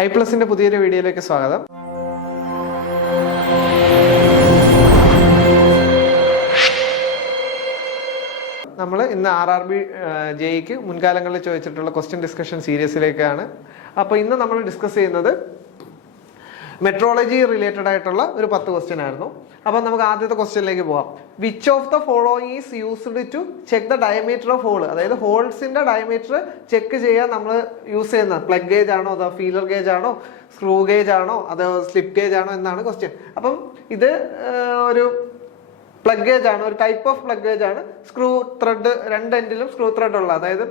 iPlusന്റെ പുതിയൊരു വീഡിയോയിലേക്ക് സ്വാഗതം. നമ്മൾ ഇന്ന് RRB JEക്ക് മുൻകാലങ്ങളിൽ ചോദിച്ചിട്ടുള്ള ക്വസ്റ്റ്യൻ ഡിസ്കഷൻ സീരീസിലേക്കാണ്. അപ്പോൾ ഇന്ന് നമ്മൾ ഡിസ്കസ് ചെയ്യുന്നത് മെട്രോളജി റിലേറ്റഡ് ആയിട്ടുള്ള ഒരു 10 ക്വസ്റ്റ്യൻ ആയിരുന്നു. അപ്പോൾ നമുക്ക് ആദ്യത്തെ ക്വസ്റ്റ്യനിലേക്ക് പോകാം. Which of the following is used to check the diameter of hole? അതായത് ഹോൾസിന്റെ ഡയമീറ്റർ ചെക്ക് ചെയ്യാൻ നമ്മൾ യൂസ് ചെയ്യുന്നത് പ്ലഗ് ഗേജ് ആണോ, അതോ ഫീലർ ഗേജ് ആണോ, സ്ക്രൂ ഗേജ് ആണോ, അതോ സ്ലിപ്പ് ഗേജ് ആണോ എന്നാണ് ക്വസ്റ്റ്യൻ. അപ്പം ഇത് ഒരു പ്ലഗ് ഗേജ് ആണ്, ഒരു ടൈപ്പ് ഓഫ് പ്ലഗ് ഗേജ് ആണ്. സ്ക്രൂ ത്രെഡ് രണ്ട് എൻഡിലും സ്ക്രൂ ത്രെഡ് ഉള്ള, അതായത്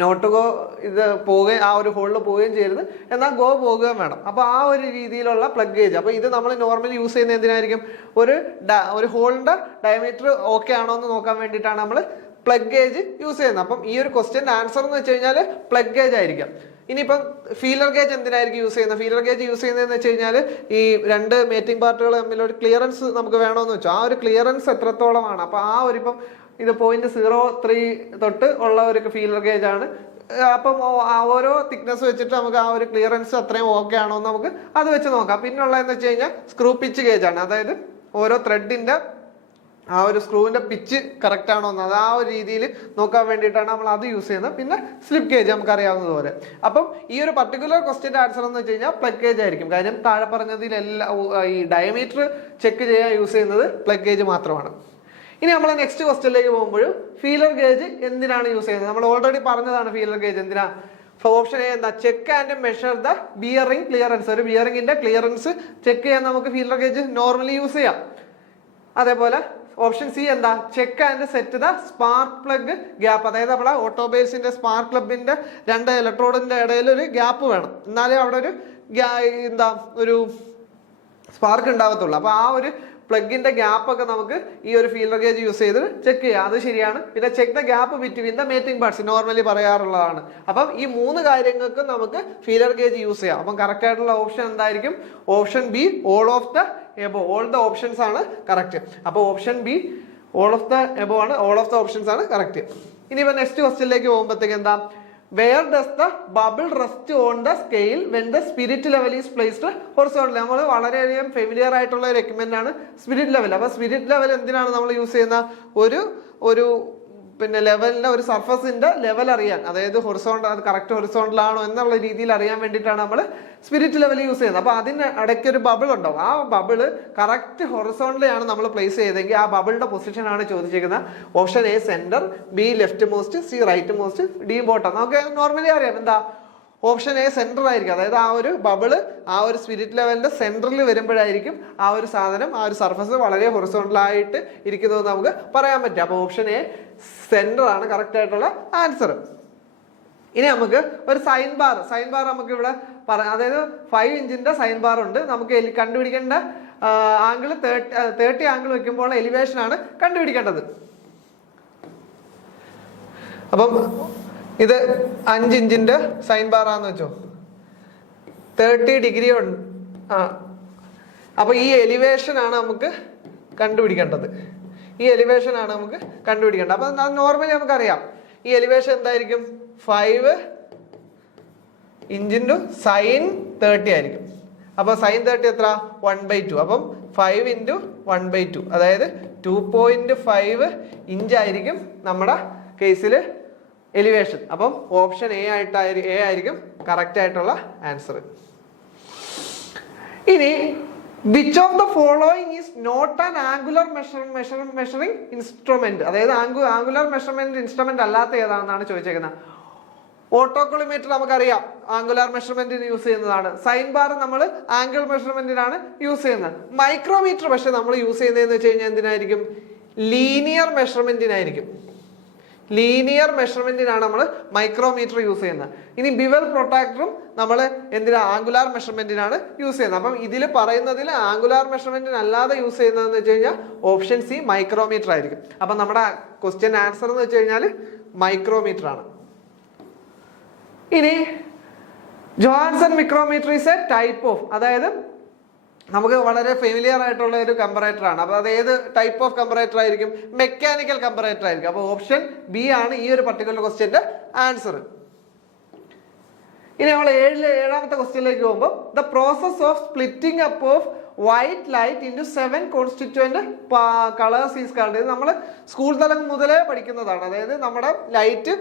നോട്ട് ഗോ ഇത് പോവുകയും ആ ഒരു ഹോളിൽ പോവുകയും ചെയ്യരുത്, എന്നാൽ ഗോ പോകുകയും വേണം. അപ്പോൾ ആ ഒരു രീതിയിലുള്ള പ്ലഗ് ഗേജ്. അപ്പോൾ ഇത് നമ്മൾ നോർമലി യൂസ് ചെയ്യുന്ന എന്തിനായിരിക്കും? ഒരു ഹോളിന്റെ ഡയമീറ്റർ ഓക്കെ ആണോ എന്ന് നോക്കാൻ വേണ്ടിയിട്ടാണ് നമ്മൾ പ്ലഗ് ഗേജ് യൂസ് ചെയ്യുന്നത്. അപ്പം ഈ ഒരു ക്വസ്റ്റ്യൻ്റെ ആൻസർ എന്ന് വെച്ച് കഴിഞ്ഞാൽ പ്ലഗ് ഗേജ് ആയിരിക്കാം. ഇനിയിപ്പം ഫീലർ ഗേജ് എന്തിനായിരിക്കും യൂസ് ചെയ്യുന്നത്? ഫീലർ ഗേജ് യൂസ് ചെയ്യുന്നതെന്ന് വെച്ച് കഴിഞ്ഞാൽ ഈ രണ്ട് മേറ്റിംഗ് പാർട്ടുകൾ തമ്മിൽ ഒരു ക്ലിയറൻസ് നമുക്ക് വേണമെന്ന് വെച്ചോ, ആ ഒരു ക്ലിയറൻസ് എത്രത്തോളമാണ്. അപ്പോൾ ആ ഒരു ഇപ്പം ഇത് 0.03 തൊട്ട് ഉള്ള ഒരു ഫീലർ ഗേജ് ആണ്. അപ്പം ഓരോ തിക്നെസ് വെച്ചിട്ട് നമുക്ക് ആ ഒരു ക്ലിയറൻസ് അത്രയും ഓക്കെ ആണോ എന്ന് നമുക്ക് അത് വെച്ച് നോക്കാം. പിന്നുള്ളതെന്ന് വെച്ച് കഴിഞ്ഞാൽ സ്ക്രൂ പിച്ച് ഗേജ് ആണ്. അതായത് ഓരോ ത്രെഡിന്റെ ആ ഒരു സ്ക്രൂവിന്റെ പിച്ച് കറക്റ്റ് ആണോ എന്ന് അത് ആ ഒരു രീതിയിൽ നോക്കാൻ വേണ്ടിയിട്ടാണ് നമ്മൾ അത് യൂസ് ചെയ്യുന്നത്. പിന്നെ സ്ലിപ്പ് ഗേജ് നമുക്ക് അറിയാവുന്നതുപോലെ. അപ്പം ഈ ഒരു പർട്ടിക്കുലർ ക്വസ്റ്റ്യൻ്റെ ആൻസർ എന്ന് വെച്ച് കഴിഞ്ഞാൽ പ്ലഗ് ഗേജ് ആയിരിക്കും. കാര്യം താഴെ പറഞ്ഞതിലെല്ലാം ഈ ഡയമീറ്റർ ചെക്ക് ചെയ്യാൻ യൂസ് ചെയ്യുന്നത് പ്ലഗ് ഗേജ് മാത്രമാണ്. ഇനി നമ്മൾ നെക്സ്റ്റ് ക്വസ്റ്റ്യനിലേക്ക് പോകുമ്പോഴും ഫീലർ ഗേജ് എന്തിനാണ് യൂസ് ചെയ്യുന്നത്? നമ്മൾ ഓൾറെഡി പറഞ്ഞതാണ് ഫീലർ ഗേജ് എന്തിനാ. ഓപ്ഷൻ എ എന്താ? Check and measure the bearing clearance. ഒരു ബിയറിംഗിന്റെ ക്ലിയറൻസ് ചെക്ക് ചെയ്യാൻ നമുക്ക് ഫീലർ ഗേജ് നോർമലി യൂസ് ചെയ്യാം. അതേപോലെ ഓപ്ഷൻ സി എന്താ? Check and set the spark plug gap. അതായത് നമ്മുടെ ഓട്ടോമൊബൈൽസിന്റെ സ്പാർക്ക് പ്ലഗിന്റെ രണ്ട് ഇലക്ട്രോഡിന്റെ ഇടയിൽ ഒരു ഗ്യാപ്പ് വേണം, എന്നാലേ അവിടെ ഒരു സ്പാർക്ക് ഉണ്ടാകത്തുള്ളൂ. അപ്പൊ ആ ഒരു പ്ലഗിന്റെ ഗ്യാപ്പ് ഒക്കെ നമുക്ക് ഈ ഒരു ഫീലർ ഗേജ് യൂസ് ചെയ്ത് ചെക്ക് ചെയ്യാം. അത് ശരിയാണ്. പിന്നെ check the gap between the mating parts normally പറയാറുള്ളതാണ്. അപ്പം ഈ 3 കാര്യങ്ങൾക്ക് നമുക്ക് ഫീലർ ഗേജ് യൂസ് ചെയ്യാം. അപ്പം കറക്റ്റ് ആയിട്ടുള്ള ഓപ്ഷൻ എന്തായിരിക്കും? Option B, all of the above. All the options ആണ് കറക്റ്റ്. അപ്പോൾ option B all of the above ആണ്, ഓൾ ഓഫ് ദ ഓപ്ഷൻസ് ആണ് കറക്റ്റ്. ഇനി ഇപ്പൊ നെക്സ്റ്റ് ക്വസ്റ്റ്യനിലേക്ക് പോകുമ്പോഴത്തേക്ക് എന്താ? Where does the bubble rest on the scale when the spirit level is placed horizontally? നമ്മൾ വളരെയധികം ഫെമിലിയർ ആയിട്ടുള്ള ഒരു എക്യുപ്മെന്റ് ആണ് സ്പിരിറ്റ് ലെവൽ. അപ്പൊ സ്പിരിറ്റ് ലെവൽ എന്തിനാണ് നമ്മൾ യൂസ് ചെയ്യുന്ന? ഒരു പിന്നെ ലെവലിന്റെ ഒരു സർഫസിന്റെ ലെവൽ അറിയാൻ, അതായത് ഹൊറിസോണ്ടൽ, അത് കറക്റ്റ് ഹൊറിസോണ്ടൽ ആണോ എന്നുള്ള രീതിയിൽ അറിയാൻ വേണ്ടിയിട്ടാണ് നമ്മൾ സ്പിരിറ്റ് ലെവൽ യൂസ് ചെയ്യുന്നത്. അപ്പൊ അതിന് ഇടയ്ക്ക് ഒരു ബബിൾ ഉണ്ടാവും. ആ ബബിള് കറക്റ്റ് ഹൊറിസോണ്ടലാണ് നമ്മൾ പ്ലേസ് ചെയ്തെങ്കിൽ ആ ബബിളിന്റെ പൊസിഷൻ ആണ് ചോദിച്ചിരിക്കുന്നത്. Option A centre, B left most, C right most, D bottom. നമുക്ക് നോർമലി അറിയാം എന്താ? ഓപ്ഷൻ എ സെന്റർ ആയിരിക്കും. അതായത് ആ ഒരു ബബിള് ആ ഒരു സ്പിരിറ്റ് ലെവലിന്റെ സെന്ററിൽ വരുമ്പോഴായിരിക്കും ആ ഒരു സാധനം, ആ ഒരു സർഫസ് വളരെ ഹൊറിസോണ്ടലായിട്ട് ഇരിക്കുന്നത് നമുക്ക് പറയാൻ പറ്റും. അപ്പൊ ഓപ്ഷൻ എ സെന്റർ ആണ് കറക്റ്റ് ആയിട്ടുള്ള ആൻസർ. ഇനി നമുക്ക് ഒരു സൈൻ ബാർ നമുക്ക് ഇവിടെ പറയാം. അതായത് 5 ഇഞ്ചിന്റെ സൈൻ ബാർ ഉണ്ട്. നമുക്ക് കണ്ടുപിടിക്കേണ്ട ആംഗിൾ 30 ആംഗിൾ വെക്കുമ്പോൾ എലിവേഷൻ ആണ് കണ്ടുപിടിക്കേണ്ടത്. അപ്പം ഇത് 5 ഇഞ്ചിന്റെ സൈൻ ബാർ ആണെന്ന് വെച്ചോ, 30 ഡിഗ്രി ഉണ്ട്. അപ്പൊ ഈ എലിവേഷൻ ആണ് നമുക്ക് കണ്ടുപിടിക്കേണ്ടത്. അപ്പൊ നോർമലി നമുക്കറിയാം ഈ എലിവേഷൻ എന്തായിരിക്കും? 5 ഇഞ്ചിൻറ്റു സൈൻ 30 ആയിരിക്കും. അപ്പൊ സൈൻ 30 എത്ര? 1/2. അപ്പം 5 ഇൻറ്റു 1/2, അതായത് 2.5 ഇഞ്ച് ആയിരിക്കും നമ്മുടെ കേസിൽ എലിവേഷൻ. അപ്പം ഓപ്ഷൻ എ ആയിരിക്കും കറക്റ്റ് ആയിട്ടുള്ള ആൻസർ. ഇനി which of the following is not an angular measuring instrument? അതായത് ആംഗുലർ മെഷർമെന്റ് ഇൻസ്ട്രുമെന്റ് അല്ലാത്ത ഏതാണെന്നാണ് ചോദിച്ചേക്കുന്നത്. ഓട്ടോകോളിമീറ്റർ നമുക്കറിയാം ആംഗുലാർ മെഷർമെന്റിന് യൂസ് ചെയ്യുന്നതാണ്. സൈൻ ബാർ നമ്മൾ ആംഗിൾ മെഷർമെന്റിനാണ് യൂസ് ചെയ്യുന്നത്. മൈക്രോമീറ്റർ പക്ഷെ നമ്മൾ യൂസ് ചെയ്യുന്നതെന്ന് വെച്ച് കഴിഞ്ഞാൽ എന്തിനായിരിക്കും? ലീനിയർ മെഷർമെന്റിനാണ് നമ്മൾ മൈക്രോമീറ്റർ യൂസ് ചെയ്യുന്നത്. ഇനി ബിവൽ പ്രൊട്ടാക്ടറും നമ്മൾ ആംഗുലാർ മെഷർമെന്റിനാണ് യൂസ് ചെയ്യുന്നത്. അപ്പം ഇതിൽ പറയുന്നതിൽ ആംഗുലാർ മെഷർമെന്റിന് അല്ലാതെ യൂസ് ചെയ്യുന്നതെന്ന് വെച്ച് കഴിഞ്ഞാൽ ഓപ്ഷൻ സി മൈക്രോമീറ്റർ ആയിരിക്കും. അപ്പം നമ്മുടെ ക്വസ്റ്റ്യൻ ആൻസർ എന്ന് വെച്ച് കഴിഞ്ഞാൽ മൈക്രോമീറ്റർ ആണ്. ഇനി Johansson micrometer is a type of, അതായത് നമുക്ക് വളരെ ഫെമിലിയർ ആയിട്ടുള്ള ഒരു കമ്പറേറ്റർ ആണ്. അപ്പൊ അത് ഏത് ടൈപ്പ് ഓഫ് കമ്പറേറ്റർ ആയിരിക്കും? മെക്കാനിക്കൽ കമ്പറേറ്റർ ആയിരിക്കും. അപ്പൊ ഓപ്ഷൻ ബി ആണ് ഈ ഒരു പർട്ടിക്കുലർ ക്വസ്റ്റ്യന്റെ ആൻസർ. ഇനി നമ്മൾ ഏഴാമത്തെ ക്വസ്റ്റ്യനിലേക്ക് പോകുമ്പോൾ the process of splitting up of white light into 7 constituent colours is called. ഇത് നമ്മൾ സ്കൂൾ തലം മുതലേ പഠിക്കുന്നതാണ്. അതായത് നമ്മുടെ ലൈറ്റ്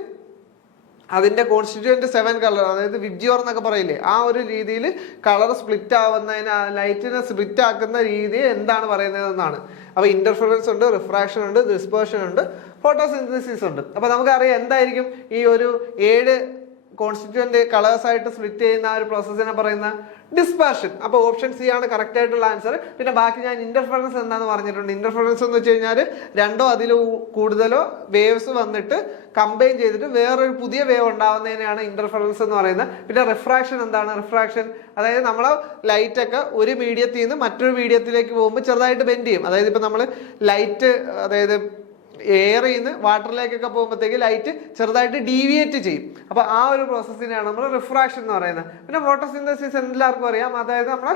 അതിന്റെ കോൺസ്റ്റിറ്റ്യൂവന്റ് 7 കളർ, അതായത് വിബ്ജിയോർ എന്നൊക്കെ പറയില്ലേ, ആ ഒരു രീതിയിൽ കളർ സ്പ്ലിറ്റ് ആവുന്നതിന്, ലൈറ്റിനെ സ്പ്ലിറ്റ് ആക്കുന്ന രീതി എന്താണ് പറയുന്നത് എന്നാണ്. അപ്പൊ ഇന്റർഫറൻസ് ഉണ്ട്, റിഫ്രാക്ഷൻ ഉണ്ട്, ഡിസ്പേർഷൻ ഉണ്ട്, ഫോട്ടോസിന്തസിസ് ഉണ്ട്. അപ്പൊ നമുക്കറിയാം എന്തായിരിക്കും ഈ ഒരു 7 കോൺസ്റ്റിറ്റ്യൂവന്റ് കളേഴ്സ് ആയിട്ട് സ്പ്ലിറ്റ് ചെയ്യുന്ന ആ ഒരു പ്രോസസ്സിനെ പറയുന്ന ഡിസ്പേർഷൻ. അപ്പൊ ഓപ്ഷൻ സി ആണ് കറക്റ്റ് ആയിട്ടുള്ള ആൻസർ. പിന്നെ ബാക്കി ഞാൻ ഇന്റർഫറൻസ് എന്താന്ന് പറഞ്ഞിട്ടുണ്ട്. ഇന്റർഫറൻസ് എന്ന് വെച്ച് കഴിഞ്ഞാൽ 2 അതിലോ കൂടുതലോ വേവ്സ് വന്നിട്ട് കമ്പൈൻ ചെയ്തിട്ട് വേറൊരു പുതിയ വേവ് ഉണ്ടാവുന്നതിനെയാണ് ഇന്റർഫറൻസ് എന്ന് പറയുന്നത്. പിന്നെ റിഫ്രാക്ഷൻ എന്താണ്? റിഫ്രാക്ഷൻ അതായത് നമ്മളെ ലൈറ്റ് ഒക്കെ ഒരു മീഡിയത്തിൽ നിന്ന് മറ്റൊരു മീഡിയത്തിലേക്ക് പോകുമ്പോൾ ചെറുതായിട്ട് ബെൻഡ് ചെയ്യും. അതായത് ഇപ്പൊ നമ്മൾ ലൈറ്റ്, അതായത് എയറിൽ നിന്ന് വാട്ടറിലേക്കൊക്കെ പോകുമ്പോഴത്തേക്ക് ലൈറ്റ് ചെറുതായിട്ട് ഡീവിയേറ്റ് ചെയ്യും. അപ്പൊ ആ ഒരു പ്രോസസ്സിനെയാണ് നമ്മൾ റിഫ്രാക്ഷൻ എന്ന് പറയുന്നത്. പിന്നെ ഫോട്ടോസിന്തസിസ് എല്ലാവർക്കും അറിയാം. അതായത് നമ്മളെ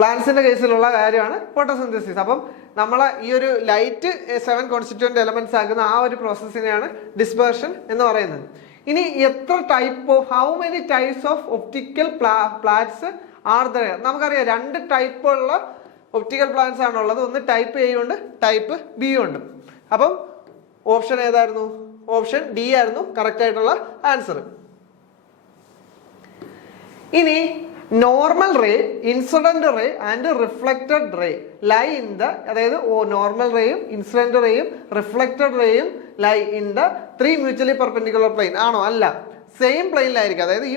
പ്ലാന്റ്സിന്റെ കേസിലുള്ള കാര്യമാണ് ഫോട്ടോസിന്തസിസ്. അപ്പം നമ്മളെ ഈ ഒരു ലൈറ്റ് 7 കോൺസ്റ്റിറ്റ്യൂവന്റ് എലമെന്റ്സ് ആക്കുന്ന ആ ഒരു പ്രോസസ്സിനെയാണ് ഡിസ്പേർഷൻ എന്ന് പറയുന്നത്. ഇനി എത്ര type of, how many types of optical plants are there? നമുക്കറിയാം 2 ടൈപ്പുള്ള ഒപ്റ്റിക്കൽ പ്ലാന്റ്സ് ആണുള്ളത്. ഒന്ന് ടൈപ്പ് എ ഉണ്ട്, ടൈപ്പ് ബി ഉണ്ട്. അപ്പം ഓപ്ഷൻ ഏതായിരുന്നു? ഓപ്ഷൻ ഡി ആയിരുന്നു കറക്റ്റ് ആയിട്ടുള്ള ആൻസർ. ഇനി normal ray, incident ray and reflected ray lie in the, അതായത് നോർമൽ റേയും ഇൻസിഡന്റ് റേയും റിഫ്ലക്റ്റഡ് റേയും lie in the 3 mutually perpendicular plane ആണോ? അല്ല, സെയിം പ്ലെയിനിലായിരിക്കും. അതായത് ഈ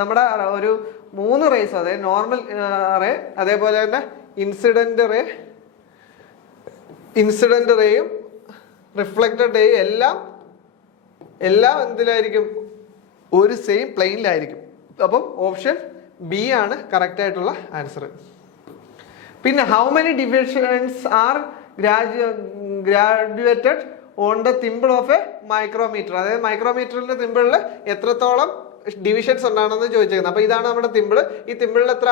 നമ്മുടെ ഒരു 3 റേസ്, അതായത് നോർമൽ റേ, അതേപോലെ തന്നെ ഇൻസിഡന്റ് റേയും റിഫ്ലക്റ്റഡ് റേയും എല്ലാം എന്തിലായിരിക്കും? ഒരു സെയിം പ്ലെയിനിലായിരിക്കും. അപ്പം ഓപ്ഷൻ ബി ആണ് കറക്റ്റ് ആയിട്ടുള്ള ആൻസർ. പിന്നെ how many divisions are graduated on the thimble of a micrometer? അതായത് മൈക്രോമീറ്ററിന്റെ തിമ്പിളിൽ എത്രത്തോളം ഡിവിഷൻസ് ഉണ്ടാണെന്ന് ചോദിച്ചേക്കുന്നത്. അപ്പൊ ഇതാണ് നമ്മുടെ തിമ്പിള്. ഈ തിമ്പിളിൽ എത്ര?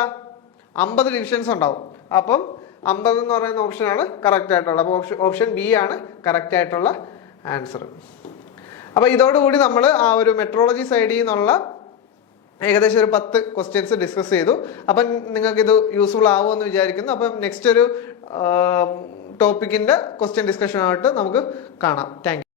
50 ഡിവിഷൻസ് ഉണ്ടാവും. അപ്പം 50 എന്ന് പറയുന്ന ഓപ്ഷനാണ് കറക്റ്റ് ആയിട്ടുള്ള. അപ്പൊ ഓപ്ഷൻ ബി ആണ് കറക്റ്റ് ആയിട്ടുള്ള ആൻസർ. അപ്പൊ ഇതോടുകൂടി നമ്മൾ ആ ഒരു മെട്രോളജി സൈഡിൽ നിന്നുള്ള ഏകദേശം ഒരു 10 ക്വസ്റ്റ്യൻസ് ഡിസ്കസ് ചെയ്തു. അപ്പം നിങ്ങൾക്ക് ഇത് യൂസ്ഫുൾ ആവുമെന്ന് വിചാരിക്കുന്നു. അപ്പം നെക്സ്റ്റ് ഒരു ടോപ്പിക്കിന്റെ ക്വസ്റ്റ്യൻ ഡിസ്കഷനായിട്ട് നമുക്ക് കാണാം. Thank you.